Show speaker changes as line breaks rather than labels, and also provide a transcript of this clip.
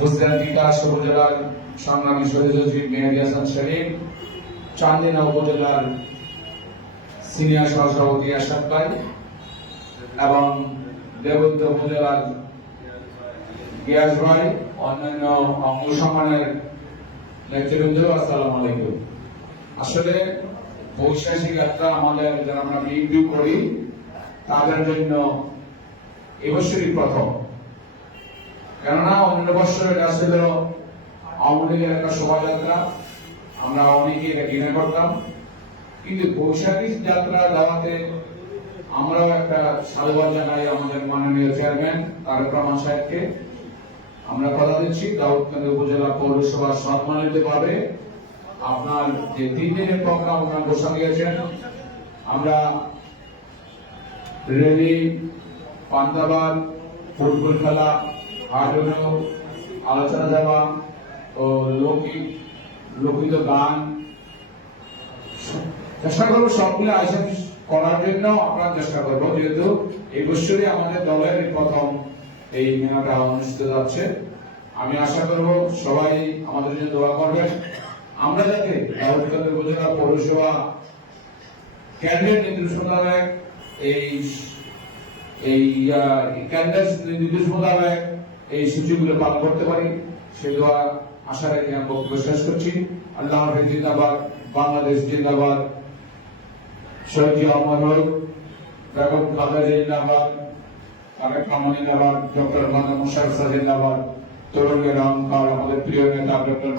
গুজরাট বিকাশ উপজেলার সংগ্রামী হাসান শরীফ চান্দিনা উপজেলার সিনিয়র সহসভাপতি আশাদ ভাই এবং দেবত্ব উপজেলার গিয়াস ভাই, অন্যান্য অঙ্গ সম্মানের নেতৃবৃন্দ আসসালামু আলাইকুম। আসলে বৈশাখী যাত্রা আমাদের যারা আমরা করি, তাদের জন্য এবছরই প্রথম। কেননা অন্য বছর এটা ছিল আওয়ামী লীগের একটা শোভাযাত্রা। আমরা অনেকে এটা ঘৃণা করতাম। কিন্তু বৈশাখী যাত্রা যাওয়াতে আমরাও একটা সাধুবাদ জানাই আমাদের মাননীয় চেয়ারম্যান তারক রহমান সাহেবকে। আমরা কথা দিচ্ছি দাউদকান্দি উপজেলা পৌরসভা সম্মানিত পাবে আপনার যে তিন দিনের প্রোগ্রাম আপনার ঘোষণা দিয়েছেন, আমরা রেলি পান্তাবাদ ফুটবল খেলা হাডুনো আলোচনা সভা ও লৌকিক লোকিত গান। চেষ্টা করব সবগুলো আয়োজন করার জন্য আপনার চেষ্টা করব, যেহেতু এই বছরই আমাদের দলের প্রথম এই মেলাটা অনুষ্ঠিত যাচ্ছে আমি আশা করব সবাই আমাদের জন্য দোয়া করবেন। আমরা যাতে দাউদকান্দি উপজেলা পৌরসভা ক্যান্ডিডেট নির্দেশ মোতাবেক এই এই ক্যান্ডিডেট নির্দেশ মোতাবেক এই সূচিগুলো পালন করতে পারি। সে দোয়া আশা রেখে আমি বক্তব্য শেষ করছি। আল্লাহ হাফিজ জিন্দাবাদ, বাংলাদেশ জিন্দাবাদ। শহীদ আহমদ হক বেগম খালেদা জিন্দাবাদ, তারেক রহমান জিন্দাবাদ, ডক্টর জিন্দাবাদ। তরুণের অহংকার আমাদের প্রিয় নেতা ডক্টর